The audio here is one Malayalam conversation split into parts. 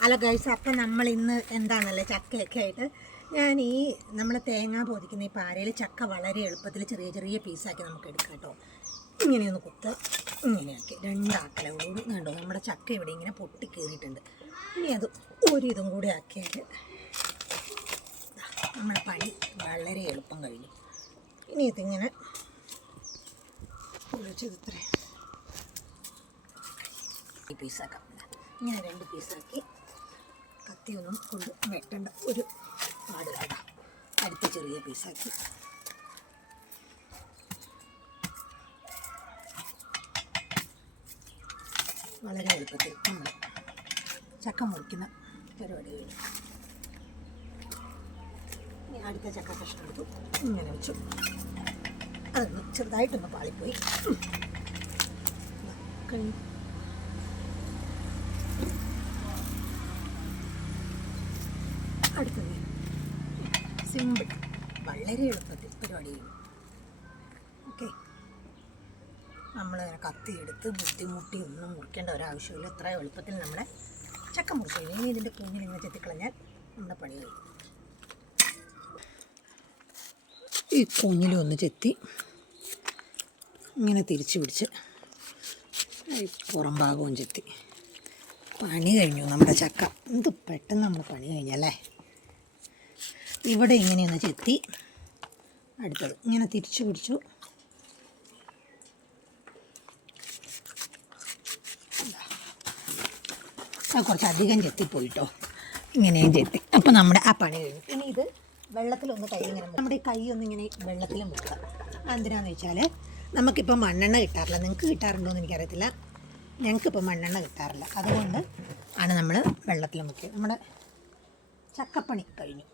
ഹലോ ഗൈസ്, അപ്പം നമ്മൾ ഇന്ന് എന്താണല്ലേ ചക്കയൊക്കെ ആയിട്ട് ഞാൻ നമ്മൾ തേങ്ങ പൊതിക്കുന്ന ഈ പാരയിൽ ചക്ക വളരെ എളുപ്പത്തിൽ ചെറിയ ചെറിയ പീസാക്കി നമുക്ക് എടുക്കാം കേട്ടോ. ഇങ്ങനെയൊന്ന് കുത്ത് ഇങ്ങനെയാക്കി രണ്ടാക്കലോട് കണ്ടോ, നമ്മുടെ ചക്ക ഇവിടെ ഇങ്ങനെ പൊട്ടി കയറിയിട്ടുണ്ട്. ഇനി അത് ഇതും കൂടി ആക്കിയാൽ നമ്മുടെ പണി വളരെ എളുപ്പം കഴിഞ്ഞു. ഇനി ഇതിങ്ങനെ പൊളിച്ചത് ഈ പീസാക്കാം. ഞാൻ 2 പീസാക്കി കത്തിയൊന്നും കൊണ്ട് വെട്ടേണ്ട ഒരു പാടില്ല. അടുത്ത ചെറിയ പീസാക്കി വളരെ എളുപ്പത്തിൽ നമ്മൾ ചക്ക മുറിക്കുന്ന പരിപാടി കഴിഞ്ഞു. ഇനി അടുത്ത ചക്ക കഷ്ണം എടുത്തു ഇങ്ങനെ വെച്ചു. അതൊന്ന് ചെറുതായിട്ടൊന്ന് പാളിപ്പോയി കഴിഞ്ഞു. അടുത്തത് സിമ്പിൾ, വളരെ എളുപ്പത്തിൽ പരിപാടി ചെയ്യും. ഓക്കെ, നമ്മൾ കത്തിയെടുത്ത് ബുദ്ധിമുട്ടി ഒന്നും മുറിക്കേണ്ട ഒരാവശ്യമില്ല. ഇത്ര എളുപ്പത്തിൽ നമ്മുടെ ചക്ക മുറിച്ച് കഴിഞ്ഞു. ഇനി ഇതിൻ്റെ കുഞ്ഞിൽ ഇങ്ങനെ ചെത്തിക്കളഞ്ഞാൽ നമ്മുടെ പണി കഴിയും. ഈ കുഞ്ഞിലൊന്ന് ചെത്തി ഇങ്ങനെ തിരിച്ചു പിടിച്ച് ഈ പുറം ഭാഗവും ചെത്തി പണി കഴിഞ്ഞു നമ്മുടെ ചക്ക. എന്ത് പെട്ടെന്ന് നമ്മൾ പണി കഴിഞ്ഞല്ലേ. ഇവിടെ ഇങ്ങനെയൊന്ന് ചെത്തി അടുത്തത് ഇങ്ങനെ തിരിച്ചു പിടിച്ചു. കുറച്ചധികം ചെത്തിപ്പോയിട്ടോ, ഇങ്ങനെയും ചെത്തി. അപ്പോൾ നമ്മുടെ ആ പണി കഴിഞ്ഞു. ഇനി ഇത് വെള്ളത്തിലൊന്ന് കൈ ഇങ്ങനെ നമ്മുടെ ഈ കൈ ഒന്ന് ഇങ്ങനെ വെള്ളത്തിൽ മുക്കുക. എന്തിനാന്ന് വെച്ചാൽ നമുക്കിപ്പോൾ മണ്ണെണ്ണ കിട്ടാറില്ല. നിങ്ങൾക്ക് കിട്ടാറുണ്ടോ എന്ന് എനിക്കറിയത്തില്ല. ഞങ്ങൾക്കിപ്പോൾ മണ്ണെണ്ണ കിട്ടാറില്ല. അതുകൊണ്ട് ആണ് നമ്മൾ വെള്ളത്തിൽ മുക്കിയത്. നമ്മുടെ ചക്കപ്പണി കഴിഞ്ഞു.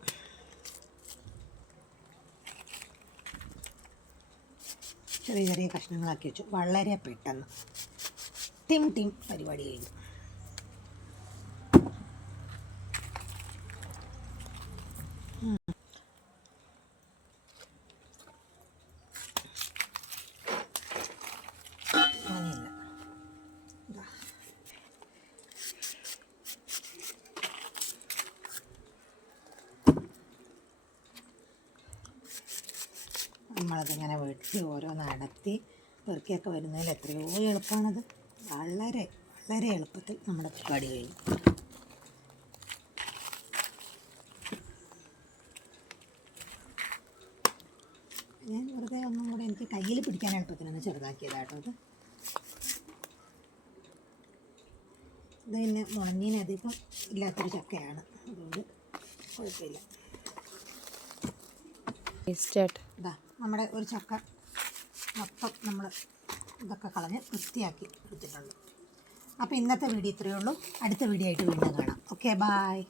ചെറിയ ചെറിയ കഷ്ണങ്ങളാക്കി വെച്ചു. വളരെ പെട്ടെന്ന് ടീം പരിപാടി കഴിഞ്ഞു. അങ്ങനെയല്ല, നമ്മളതിങ്ങനെ വെട്ടി ഓരോന്ന് അടത്തി പെറുക്കിയൊക്കെ വരുന്നതിൽ എത്രയോ എളുപ്പമാണത്. വളരെ വളരെ എളുപ്പത്തിൽ നമ്മുടെ പരിപാടി കഴിഞ്ഞു. ഞാൻ വെറുതെ ഒന്നും കൂടെ എനിക്ക് കയ്യിൽ പിടിക്കാൻ എളുപ്പത്തിനൊന്ന് ചെറുതാക്കിയതാട്ടോ. ഇത് പിന്നെ മുളഞ്ഞീനധികം ഇല്ലാത്തൊരു ചക്കയാണ്, അതുകൊണ്ട് കുഴപ്പമില്ല. ഇതാ നമ്മുടെ ഒരു ചക്ക മൊത്തം നമ്മൾ ഇതൊക്കെ കളഞ്ഞ് വൃത്തിയാക്കി എടുത്തിട്ടുണ്ട്. അപ്പോൾ ഇന്നത്തെ വീഡിയോ ഇത്രയേ ഉള്ളൂ. അടുത്ത വീഡിയോ ആയിട്ട് വീണ്ടും കാണാം. Okay, bye.